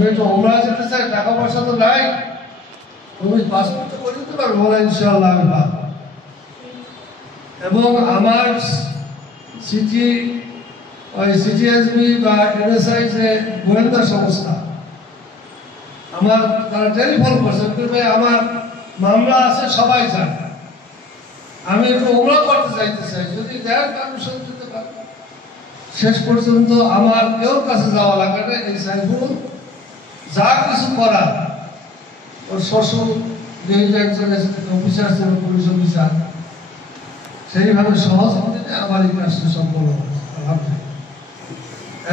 আমি একটু ওমরা যেতে চাই, টাকা পয়সা তো নাই, তুমি পাসপোর্ট করে দিতে পারবো? বলে ইনশাআল্লাহ আমি পাবো। এবং আমার সিটিএসবি বা এনএসআই যে গোয়েন্দা সংস্থা, আমার তারা টেলিফোন করছে, ভাই আমার মামলা আছে, সবাই জানে, আমি একটু ওমরা করতে চাইতে চাই, যদি দেন পারমিশন দিতে পারেন। শেষ পর্যন্ত আমার কেউ কাছে যাওয়া লাগে না। এই সাইফুল যা কিছু করার, ওর শ্বশুর যেহেতু একজন অফিসার ছিল, পুলিশ অফিসার, সেইভাবে সহযোগিতা আমার এই কাজটি সম্পন্ন হয়েছে আলহামদুলিল্লাহ।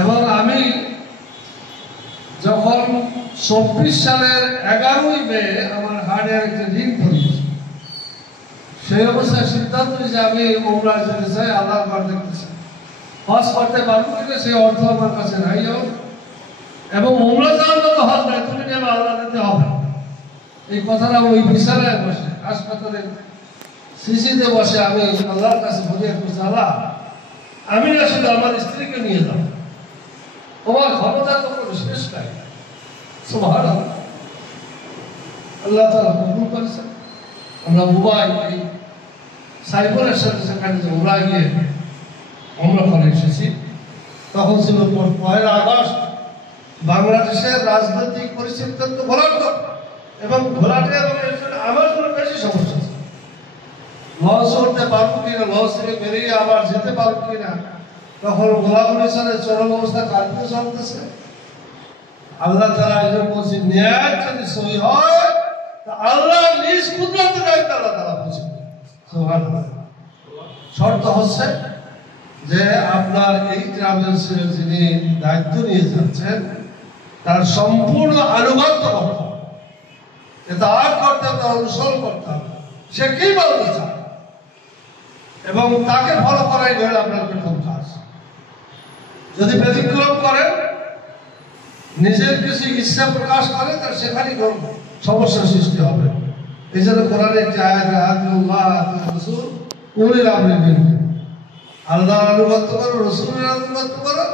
এবং আমি যখন 24 সালের 11ই মে আমার হার্টের একটা ঋণ করেছি, সেই অবস্থায় সিদ্ধান্ত নিয়েছে আমি ওমরা যেতে চাই, আল্লাহ ঘর দেখতে চাই, হজ করতে পারবো কিনা সেই অর্থ আমার কাছে নাই। এবং ওমরা যাওয়ার মতো হজ নাই, তুমি নেবে আল্লাহ দিতে হবে। এই কথাটা ওই বিছানায় বসে হাসপাতালে সিসিতে বসে আমি আল্লাহর কাছে ফরিয়াদ করছি, আল্লাহ আমি না শুধু আমার স্ত্রীকে নিয়ে যাবো, তোমার ক্ষমতা তো কোনো শেষ নাই। সুবহানাল্লাহ, আল্লাহ তাআলা কবুল করেছেন। আমরা উভয় এই সাইফুলের সাথে সেখানে যে ওমরা গিয়ে ওমরা করে এসেছি, তখন ছিল 1 আগস্ট। বাংলাদেশের রাজনৈতিক পরিস্থিতি তো ঘোলাট, এবং ঘোলাটে আমার জন্য বেশি সমস্যা ছিল। লঞ্চ করতে পারবো কিনা, লঞ্চ থেকে বেরিয়ে আবার যেতে পারবো কিনা, তখন গোলাগুলি চলে, চরম অবস্থা, কার্য চলতেছে। আল্লাহ তাআলা একজন বলছি, ন্যায় যদি সই হয় তা আল্লাহ নিজ কুদরতের দায়িত্ব আল্লাহ তাআলা বুঝবে। সুবহানাল্লাহ। শর্ত হচ্ছে যে আপনার এই ট্রাভেলসের যিনি দায়িত্ব নিয়ে যাচ্ছেন তার সম্পূর্ণ আনুগত্য করতে হবে, ইতাআত করতে হবে, তার অনুসরণ করতে হবে, সে কি বলতে চায়, এবং তাকে ফলো করাই হল আপনার প্রথম কাজ। যদি ব্যতিক্রম করেন, নিজের কিছু ইচ্ছা প্রকাশ করে, তার সেখানেই সমস্যার সৃষ্টি হবে। এই জন্য কোরআনে একটি আয়াত, আতিউল্লাহ ওয়া রাসূল উলিল আমরি মিনকুম, আল্লাহর আনুগত্য করো, রাসূলের আনুগত্য করো,